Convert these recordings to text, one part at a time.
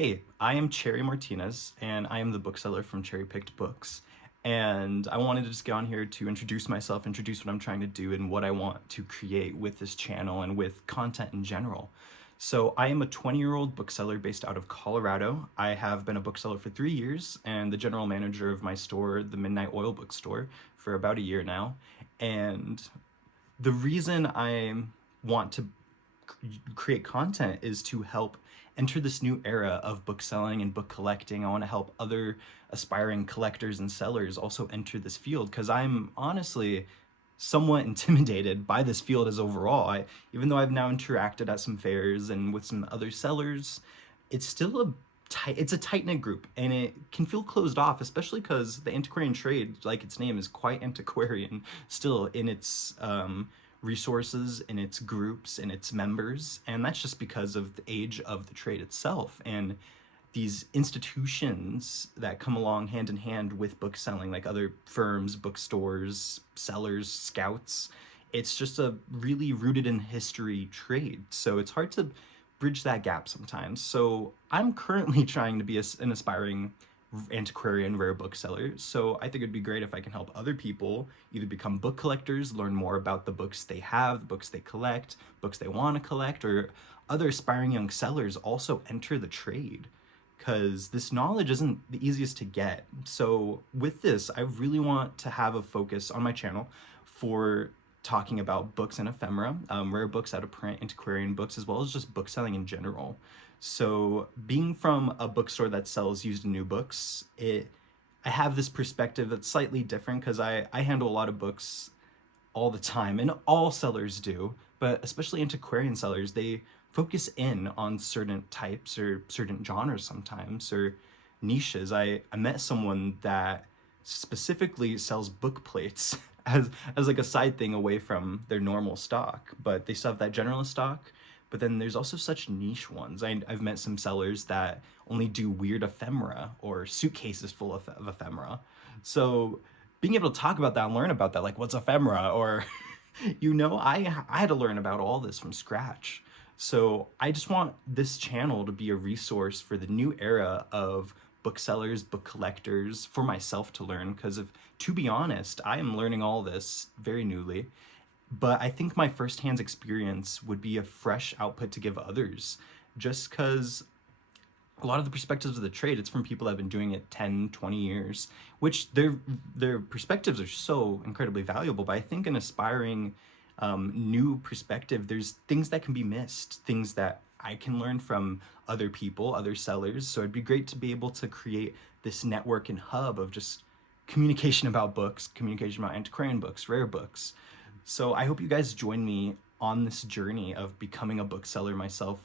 Hey, I am Cherry Martinez, and I am the bookseller from Cherry Picked Books. And I wanted to just get on here to introduce myself, introduce what I'm trying to do, and what I want to create with this channel and with content in general. So, I am a 20-year-old bookseller based out of Colorado. I have been a bookseller for 3 years and the general manager of my store, the Midnight Oil Bookstore, for about a year now. And the reason I want to create content is to help enter this new era of book selling and book collecting. I want to help other aspiring collectors and sellers also enter this field because I'm honestly somewhat intimidated by this field as overall. Even though I've now interacted at some fairs and with some other sellers, it's still it's a tight knit group and it can feel closed off, especially because the antiquarian trade, like its name, is quite antiquarian still in its resources, in its groups, in its members, and that's just because of the age of the trade itself and these institutions that come along hand in hand with book selling, like other firms, bookstores, sellers, scouts. It's just a really rooted in history trade. So it's hard to bridge that gap sometimes. So I'm currently trying to be an aspiring antiquarian rare bookseller. So I think it'd be great if I can help other people either become book collectors, learn more about the books they have, the books they collect, books they want to collect, or other aspiring young sellers also enter the trade because this knowledge isn't the easiest to get. So with this, I really want to have a focus on my channel for talking about books and ephemera, rare books out of print, antiquarian books, as well as just book selling in general. So being from a bookstore that sells used and new books, I have this perspective that's slightly different because I handle a lot of books all the time, and all sellers do, but especially antiquarian sellers, they focus in on certain types or certain genres sometimes, or niches. I met someone that specifically sells book plates as like a side thing away from their normal stock, but they still have that generalist stock. But then there's also such niche ones. I've met some sellers that only do weird ephemera or suitcases full of ephemera. So being able to talk about that and learn about that, like what's ephemera, or I had to learn about all this from scratch. So I just want this channel to be a resource for the new era of booksellers, book collectors, for myself to learn. Because if, to be honest, I am learning all this very newly, but I think my firsthand experience would be a fresh output to give others, just because a lot of the perspectives of the trade, it's from people that have been doing it 10, 20 years, which their perspectives are so incredibly valuable. But I think an aspiring new perspective, there's things that can be missed, things that I can learn from other people, other sellers. So it'd be great to be able to create this network and hub of just communication about books, communication about antiquarian books, rare books. So I hope you guys join me on this journey of becoming a bookseller myself,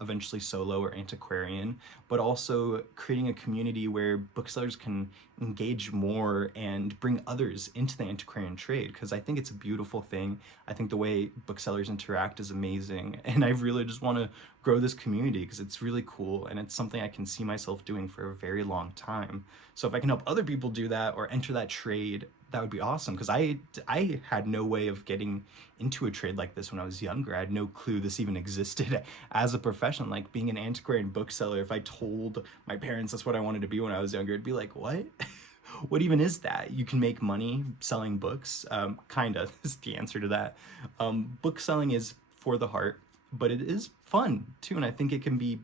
eventually solo or antiquarian, but also creating a community where booksellers can engage more and bring others into the antiquarian trade, because I think it's a beautiful thing. I think the way booksellers interact is amazing, and I really just want to grow this community because it's really cool and it's something I can see myself doing for a very long time. So if I can help other people do that or enter that trade, that would be awesome, because I had no way of getting into a trade like this when I was younger. I had no clue this even existed as a profession, like being an antiquarian bookseller. If I told my parents that's what I wanted to be when I was younger, it'd be like, what? What even is that? You can make money selling books? Kinda is the answer to that. Book selling is for the heart, but it is fun too, and I think it can be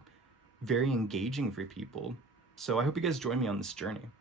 very engaging for people. So I hope you guys join me on this journey.